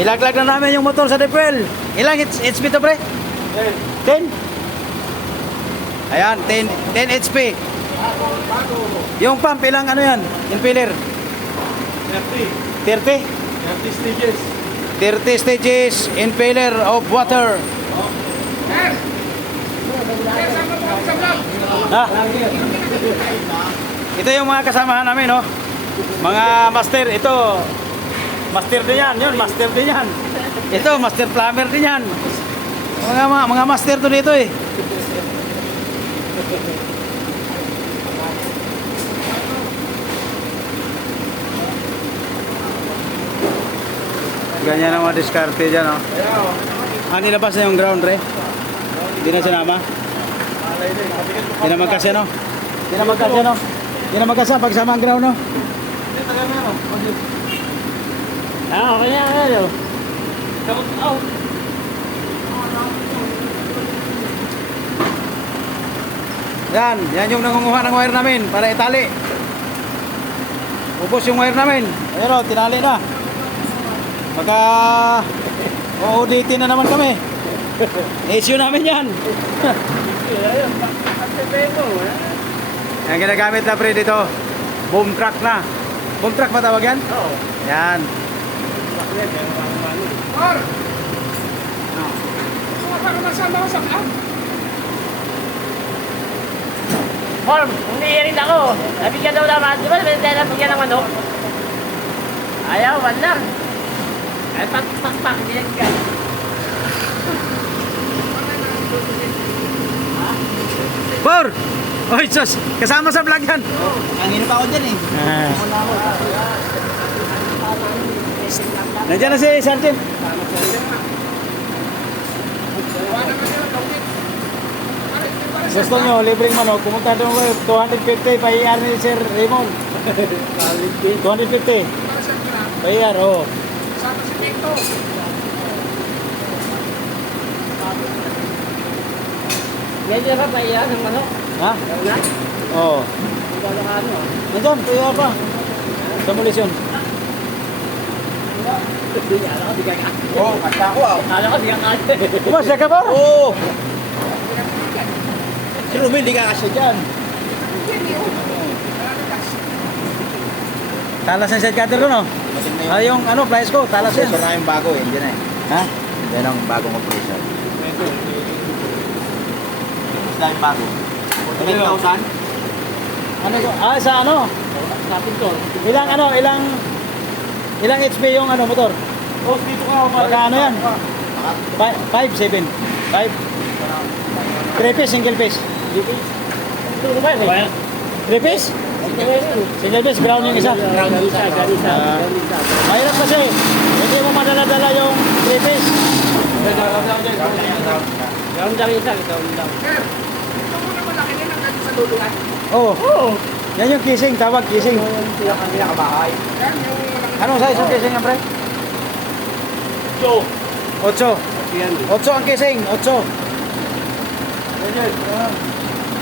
Ilaglag na namin yung motor sa defuel. Ilang HP to, pre? 10? Ayan, 10 HP. Yung pump, ilang ano yan? Impeller? 30? 30 stages. 30 stages, impeller of water. Ha? Ito yung mga kasamahan namin, no? Mga master, ito. Master din yan, yun, master din yan. Ito, master plumber din yan. Mga master to dito eh. Ganyan ang mga diskarte dyan, no? Nilabas na yung ground, re? Hindi na sinama? Hindi na magkasya, no? Hindi na magkasya, no? Hindi na magkasya pagsama ang ground, no? Okay na, ano? Yan yung nangunguha ng wire namin para itali. Ubos yung wire namin. Ayun, o, tinali na. Baka uulitin na naman kami. Issue namin yan. Yan ginagamit na, pre, dito. Boom truck na. Boom truck ba tawag yan? Oo. Yan. Form, umiirin ako. Nabigyan daw naman. Di ba nabigyan ng manok? Ayaw, wala. Ay, pak. Diyan ka. Por! Oy, sus! Kasama sa vlog yan. Kanina pa ako dyan eh. Nandiyan na si Sergeant. Gusto nyo, libreng manok. Pumunta doon ko, 250 pa IR ni Sir Raymond. 250. Pa IR, oo. Medyo pa iyan ng manok. Ha? Wala? Oo. Ano? Nandiyan, pa IR pa. Demolisyon. Oo, kasta ako ah. Ano ko, bigyan ka. Kumasya ka ba? Oo. Si Romel, di ka kasya dyan. Talas ng set cutter ko, no? Yung ano, pliers ko, talas yan. Sir na yung bago eh, dyan eh. Ha? Yan ang bagong operation. Isla yung bago. 48,000? Ano ko? Sa ano? Kapit ko. Ilang HP yung ano, motor? Oh, dito ka. Baka ano yan? 5, 7. 3 piece, single piece. Ito ba yun? 3 piece? Single piece, ground yung isa. Ganisa. Mahirap kasi, hindi mo madala-dala yung 3 piece. Gawin lang isa. Oo. Yan yung kissing, tawag kissing. Pinakabahay. Anong size yung kissing yan, pre? 8. 8 ang kissing, 8.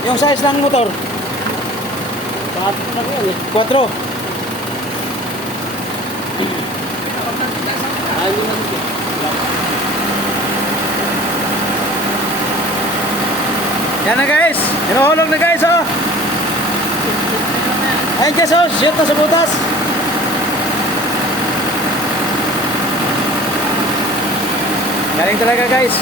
Yung size ng motor, Bakit ko lang yan eh. 4. Ano naman ito? Yan na guys, hinuhulog na guys, oh. Ayun guys, oh, shoot na sa butas. Galing talaga guys.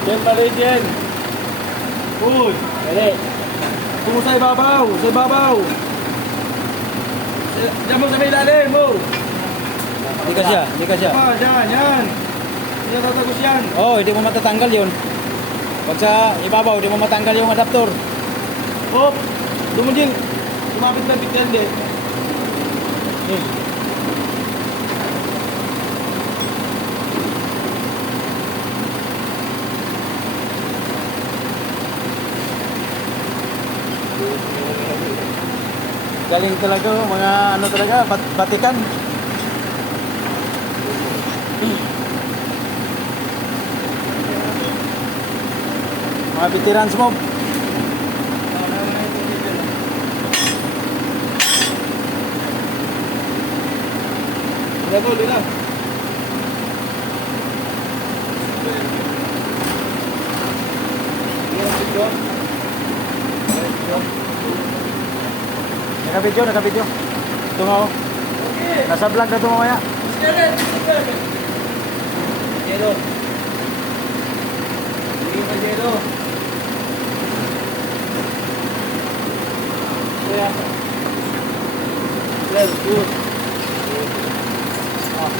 Diyan pala dyan. Uy. Dali. Tungo sa ibabaw. Sa ibabaw. Diyan mo sa may ilalim mo. Hindi ka siya, hindi ka siya. Ah, yan. Hindi na tatagos yan. Oh, hindi mo matatanggal yun. Pag sa ibabaw, hindi mo matanggal yung adapter. Hop. Dumundin. Tumapit na bit yan din. Galing talaga, oh, mga ano talaga, batikan. Mga veterans mo. Level, ilan? Nakabidyo, nakabidyo. Ito nga, oh. Nasa vlog na ito mamaya. Jero. Hindi pa Jero. Kaya. Well, good.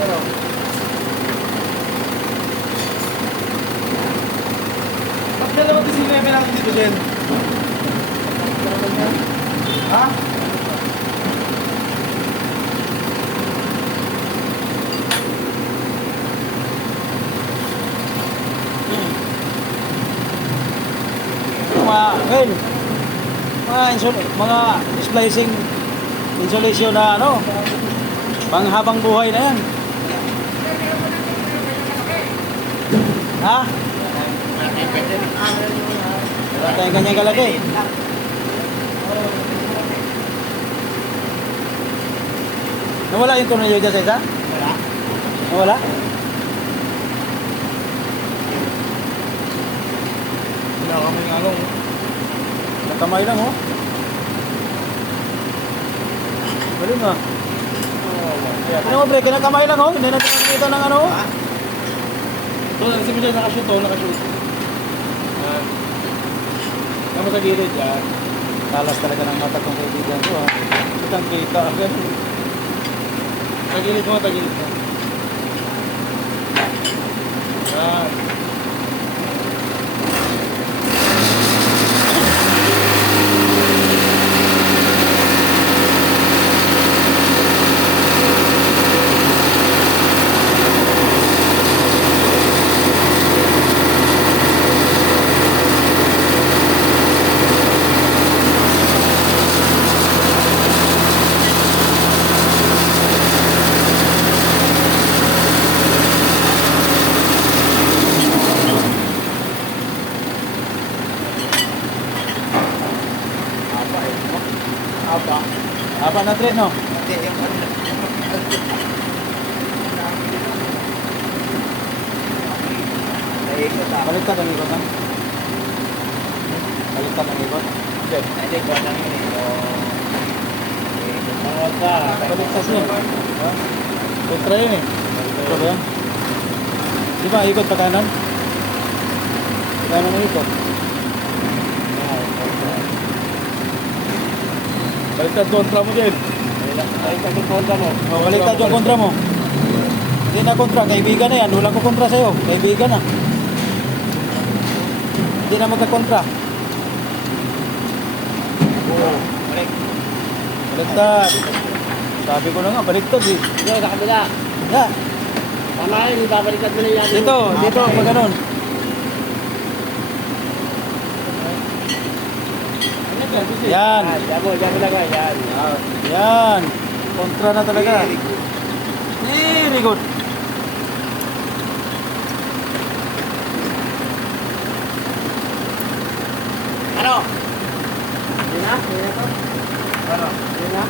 Pero. Bakit naman ito sinabi natin dito, Jen? Ha? Mga splicing insulation na ano, panghabang buhay na yan. Ha? Wala tayong ganyan kalaki. Nawala yung tornilyo dyan sa isa? Wala. Nawala? Wala kami ng ano. Nakamay lang, oh. Galing, ah. Ano mo, pre? Kinakamay lang, oh. Hindi natin nakikita ng ano, oh. Ito, nagsimula dyan, nakashoot, oh, nakashoot. Kamo sa gilid dyan. Talas talaga ng mata kong kaibigan ko, ah. Kitang kita agad. Tagilid mo, tagilid mo. Yan. Apa na trade, no? Baliktad ang ikot, ha? Baliktad ang ikot. Hindi ko lang yun eh. Tawag ka. Baliktad niya. Kontra yun, eh. Ito ba yan? Di ba, ikot pa kanan? Kanan ang ikot. Baliktad kontra mo din. Baliktad yung kontra mo. O, baliktad yung kontra mo. Hindi na kontra, kaibigan na yan. Walang ko kontra sa'yo. Kaibigan na. Hindi na magkakontra. Baliktad. Sabi ko na nga, baliktad eh. Hindi, sa kabila. Ya, Tama yun, ibabaliktad mo na yan. dito, pag ganun. Yan. Diyan mo lang ba? Yan. Yan. Kontra na talaga. Very good. Ano? Hindi na? Hindi na to? Ano? Hindi na?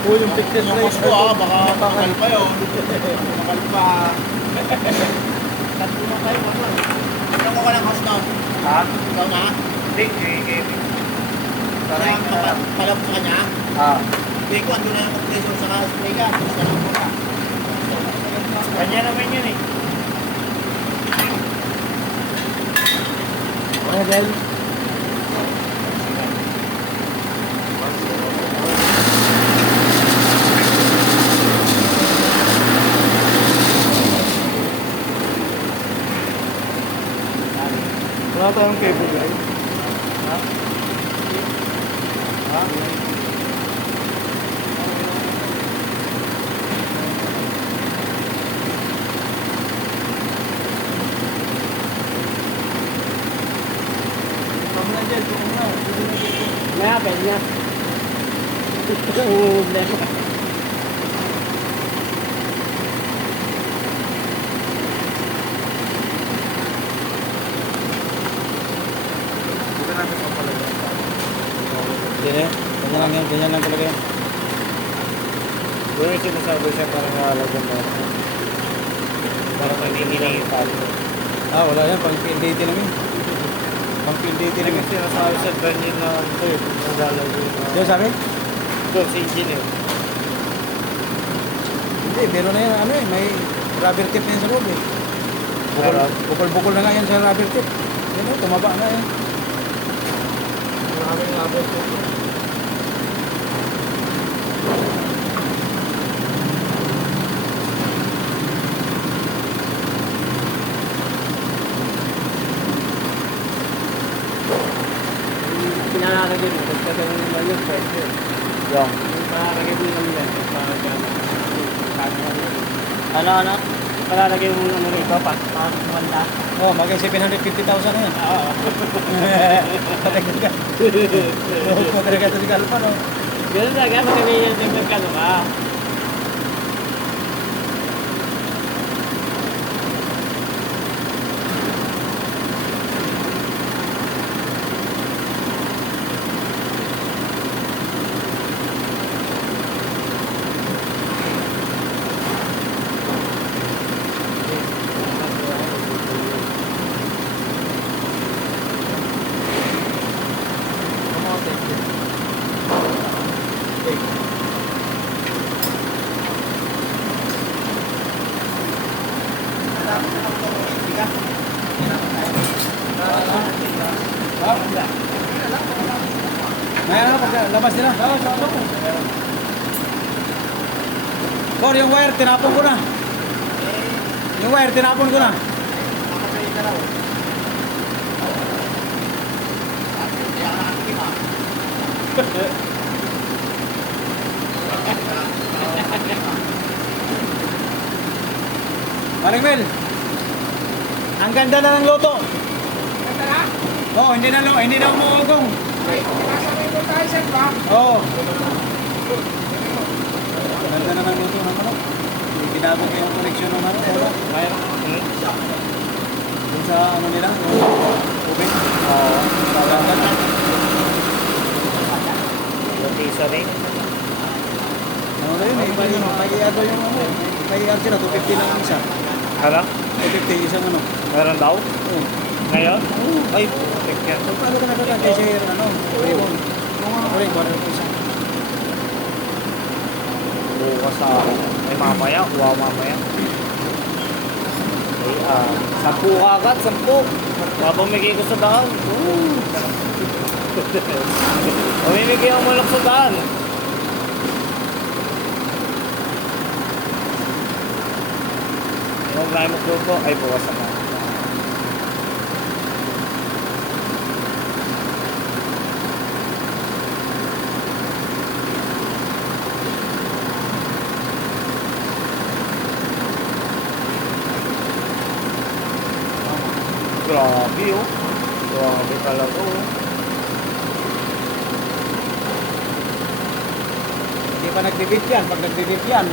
Po yung picture place ko baka makakal pa yun. Makakal pa. Tatlo na kayo, ano? Ano mo ka ng house now? Ha? Ikaw na? Hindi, parang palap sa kanya? Hindi ko, ando na yung compressor sa spray gun. Sa lang mo ka. Kanya naman yun eh. Ano, Del? Wala tayong cable guys. Ha? Ha? Maya, pwede na. Problema. Ganyan lang talaga yan. Doon yung sinasabi siya parang halagang mo. Parang nanginginig tayo. Ah, wala yan. Pang PLDT namin. Pang PLDT Hindi namin. mo sinasabi sa ganyan na ano eh. Nagalagay na. Diyan sabi? Doon si engineer. Hindi, meron na yan. Ano eh, may rubber tip na yan sa loob eh. Meron? Bukol-bukol na nga yan sa rubber tip. Yan o, tumaba na yan. Maraming labot po. Pinalagay mo, pagkatang naman yung pwede. Yung. Pinalagay mo naman yan. Ano? Pinalagay mo naman ito, pag-kumanda. Oh, maging 750,000 na yan. Oo. Patagod ka. Patagod ka sa Galpa, no? Ganun talaga, magkabigyan yung magkano ka. May ano, labas nila. Kor, yung wire, tinapon ko na. Yung wire, tinapon ko na. Maring Mel, ang ganda na ng luto. Oo, hindi na umuugong. Oo. Ganda na ng luto ng manok. Binago ko yung koneksyon ng manok. Dun sa ano nila, tubig. Oo. Ganda. Rotisserie. Ano na yun, may ano yung ano, may ano sila, 250 lang ang isa. Ano? 250 isang ano. Meron daw? Oo. Ngayon? Oo. Ay, pekya. So, paano ka nagkakantay siya yung ano? Ribbon. Orange, water ko isa. Bukas sa akin. Ay, mamaya. Kuha mamaya. Ay, 10 agad, 10. Mapamigay ko sa daan. Pamimigay ang malak sa daan. Huwag na magluto. Ay, bukas na. Grabe oh. Grabe talaga oh. Hindi pa nagbibit yan. Pag nagbibit yan,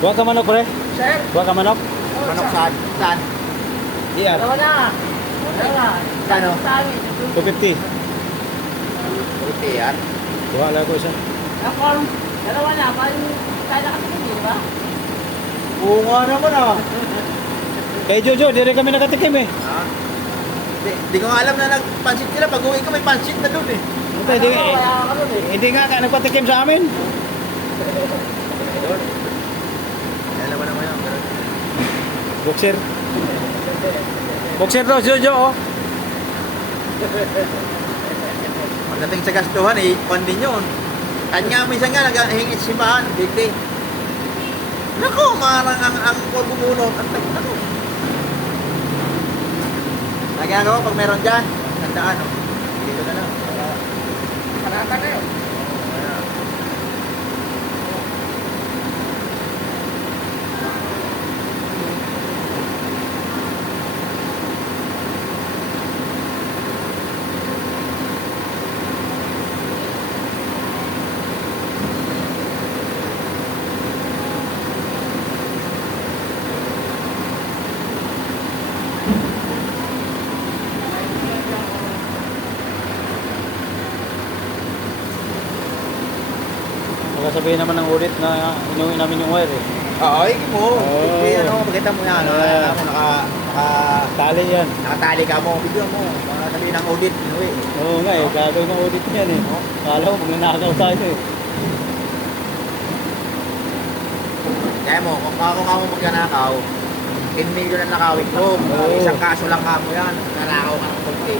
Buwan ka manok, pre? Sir? Buwan ka manok? Manok saan? Saan? Iya. Dalawa na. Kano? Sa amin. 250. Buti yan. Buwan lang ko isa. Ako, dalawa na. Parang tayo nakatikin, di ba? Oo nga naman Kay Jojo, di rin kami nakatikim eh. Ha? Hindi ko nga alam na nagpansit sila. Pag uwi ko may pansit na doon eh. Hindi, Wala ka nun eh. hindi nga ka nagpatikim sa amin. Alam mo naman yun. Boxer. Boxer daw, Jojo, oh. Pagdating sa gastuhan eh, kwan din yun. Kanya minsan nga nag-hingit simbahan, bigti. Nako, marang ang bubunot. Ang nako. Lagyan ako pag meron dyan. Tandaan, oh. Dito na lang. Panata na yun. Baka sabihin naman ng ulit na inuwi namin yung wire eh. Oo, hindi mo. Oo. Hindi, ano, pakita mo yan. Tali yan. Nakatali ka mo. Bigyan mo. Baka sabihin ng audit. Inuwi. Oo nga eh, gagawin ng audit yan eh. Kala ko magnanakaw tayo eh. Kaya mo, kung ako nga mo magkanakaw, 10 million ang nakawin ko. Oo. Isang kaso lang ka mo yan. Nanakaw ka ng konti.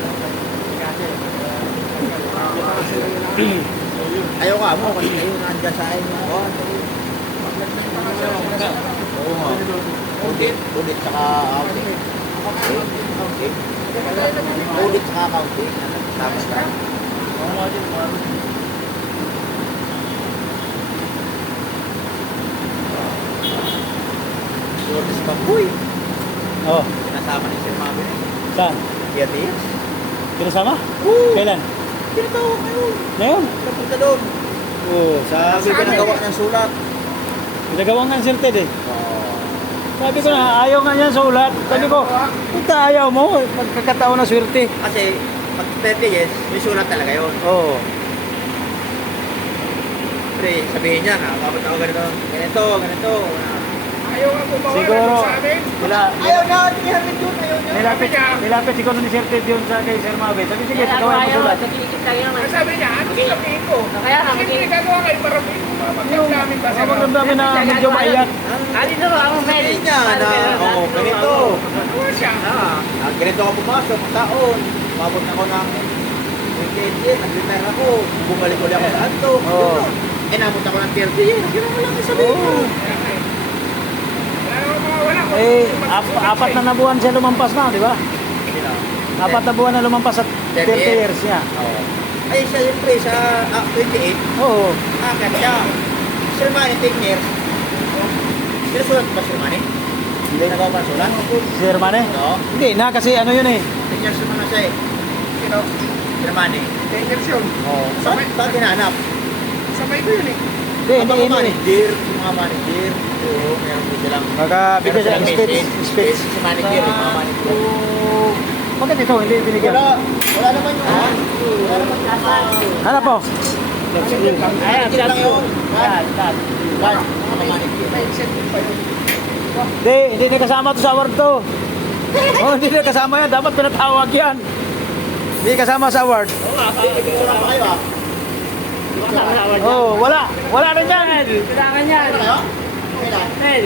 Ayaw ka mo, kasi kayo nandiyan sa inyo. Oo nga. Audit saka accounting. Audit saka accounting. Tapos ka. Lourdes Bambuy. Oh, Pinasama ni Sir Mabel. saan? Piyati. Pinasama? Oo. Kailan? Pinatawag kayo. Ngayon? Napunta doon. Oo, Sabi ko nagawa ng sulat. Pinagawa nga ang certed eh. Sabi ko na, ayaw nga niyan sa ulat. Sabi ko, puta ayaw mo, magkakataon na swerte. Kasi pag 30 years, may sulat talaga yun. Oo. Pre, sabihin niya na, kapag ako ganito, ganito, ganito. Ayaw nga po Siguro, sa amin. Ayaw na, hindi namin yun, ayaw niya. nilapit siguro ni Certed yun sa kay Sir Mabe. Sabi, sige, pagawa mo sulat. Nagkikip tayo naman. Ang sabi niya, ano sabihin ko? Kaya nga, Siyempre gagawa kayo para magdamdamin ba Kapag ramdamin na medyo maiyak. Ali na ro, ang mel. Sabihin niya na, oo, ganito. Ano siya? Ganito ako pumasok, taon. Umabot ako ng 28 years, nag-retire ako. Bumalik ulit ako sa Anto. Oo. Inabot ako ng 30 years. Ganun mo lang sabihin ko. Wala ko. Eh, apat na buwan siya lumampas na, di ba? Apat na buwan na lumampas at 30 years niya. Oo. Ay, siya yung pre, sa 28. Oo. Agad siya. Sir Manny, 10 years. Sinusulat ba Sir Manny? Hindi nagawa pa sulat? Sir Mane? Oo. Hindi na, kasi ano yun eh. 10 years naman na siya eh. Sino? Sir Manny. Dangerous yun. Oo. Saan hinanap? Sabay ko yun eh. Hindi, Ang mga hindi. manager, yung mga manager. Oo, meron din silang... Magkabigay siya ng speech. Si manager, yung mga manager. Bakit ito, hindi binigyan? Wala naman yung... Wala naman yung... Hanap po. Ayan, Hindi lang yun. Dad. Mga manager. Hindi na kasama to sa award to. Oh, hindi na kasama yan. Dapat pinatawag yan. Hindi kasama sa award. Picture pa kayo ah. Oh, wala. Wala rin yan. Kailangan yan. Ano kayo? Kailan? Mel.